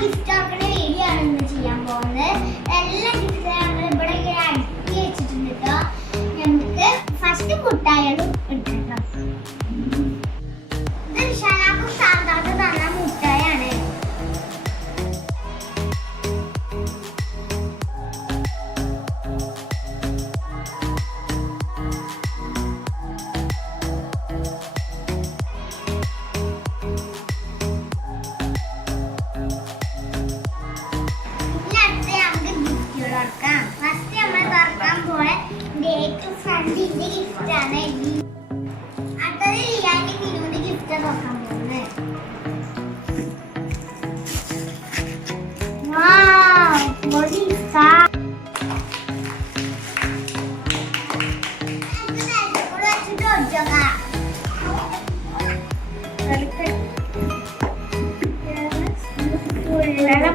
Gift ആക്കുന്ന video ആണ് ഇന്ന് ചെയ്യാൻ പോകുന്നത്. എല്ലാ ഗിഫ്റ്റും നമ്മൾ ഇവിടെ ഇങ്ങനെ അടുക്കി വെച്ചിട്ടുണ്ട് കേട്ടോ. നമുക്ക് ഫസ്റ്റ് മുട്ടായികളും എടുക്കാം. ഇത് വിശാലാക്കും സാന്താക്ക് തന്ന മുട്ടായാണ്. ഫസ്റ്റ് നമ്മൾ തുറക്കാൻ പോണ ഏറ്റവും ഫ്രണ്ടിന്റെ ഗിഫ്റ്റ് ആണ്. അടുത്തത് ലിയാന്റെ കിരുവിന്റെ ഗിഫ്റ്റ് തുറക്കാൻ പോകുന്നത്.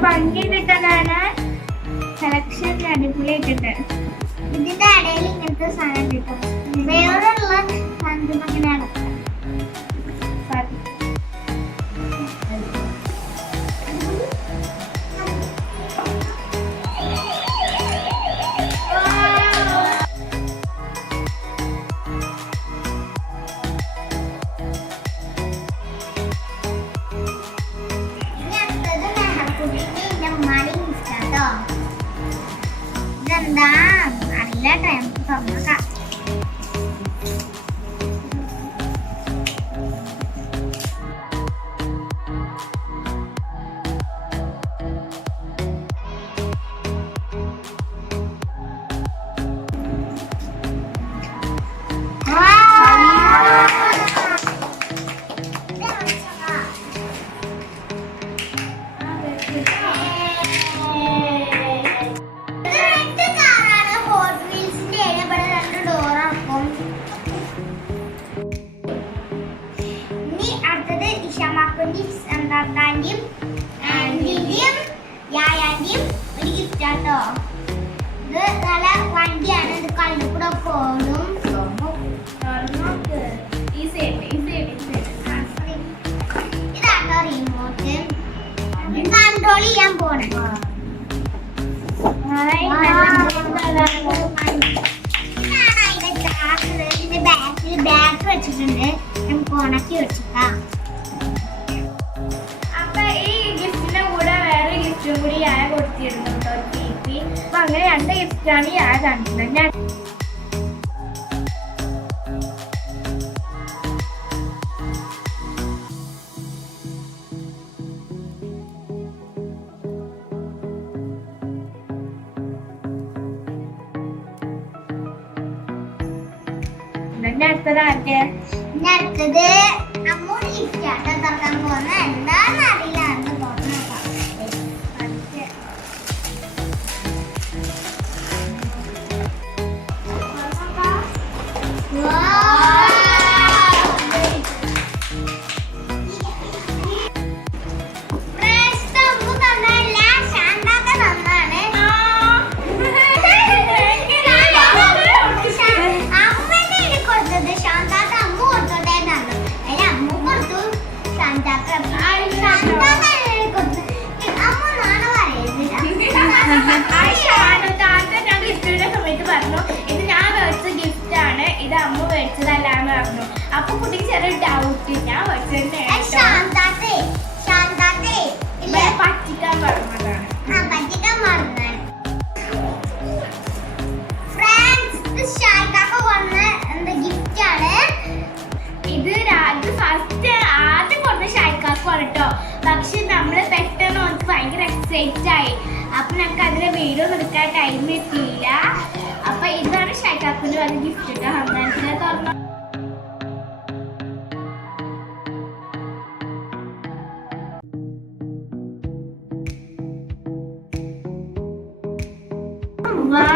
ഭംഗി കിട്ടാനാണ് സെലക്ഷൻ അടിപൊളിയായിട്ടുണ്ട്. ഇതിന്റെ ഇടയിൽ ഇങ്ങനത്തെ സാധനം കിട്ടും. വേറെയുള്ള സാധനം അങ്ങനെ അടക്കാം. ഇതെന്താ നല്ല ടൈം തുറന്നേക്കാം. ാന്റെയും ആന്റിന്റെയും യായാന്റെയും ഒരു ഗിഫ്റ്റ് ആട്ടോ. ഇത് നല്ല വണ്ടിയാണ്. ഇത് കല്ലുകൂടെ പോടും. ഇതാട്ടോ റിമോട്ട്. കൺട്രോൾ ചെയ്യാൻ പോണേ. ഇതിന്റെ ബാക്കിൽ ബാഗ് വെച്ചിട്ടുണ്ട്. നമുക്ക് ഉണക്കി വെച്ചിട്ടാ. കൂടി യായ കൊടുത്തിരുന്നു കേട്ടോ ടി. അപ്പൊ അങ്ങനെ 2 ഗിഫ്റ്റാണ് യായ കാണിക്കുന്നത്. ഞാൻ അടുത്തത് ആരുടെ? അടുത്തത് അമ്മൂടെ ഗിഫ്റ്റ് ആട്ടോ തുറക്കാൻ പോകുന്നത്. എന്താന്ന് അറിയില്ല. അന്ന് തുറന്നു നോക്കാം. ഇത് അമ്മ മേടിച്ചതല്ലാന്ന് പറഞ്ഞു. അപ്പൊ കുട്ടിക്ക് ചെറിയ ഡൗട്ട്. ഞാൻ പറ്റിക്കാൻ പറഞ്ഞതാണ്. ഇത് ഫസ്റ്റ് ആദ്യം കൊടുത്ത ഷായ്ക്കാക്കാണ് കേട്ടോ. പക്ഷെ നമ്മള് പെട്ടെന്ന് നമുക്ക് ഭയങ്കര എക്സൈറ്റ് ആയി. അപ്പൊ ഞങ്ങൾക്ക് അതിലെ വീഡിയോ എടുക്കാൻ ടൈം എത്തിയില്ല. അപ്പൊ ഇതാണ് ഷായ്ക്കാക്കിന് വന്ന ഗിഫ്റ്റ്. ഹംദാൻസിനെ തുറന്നു. Wow.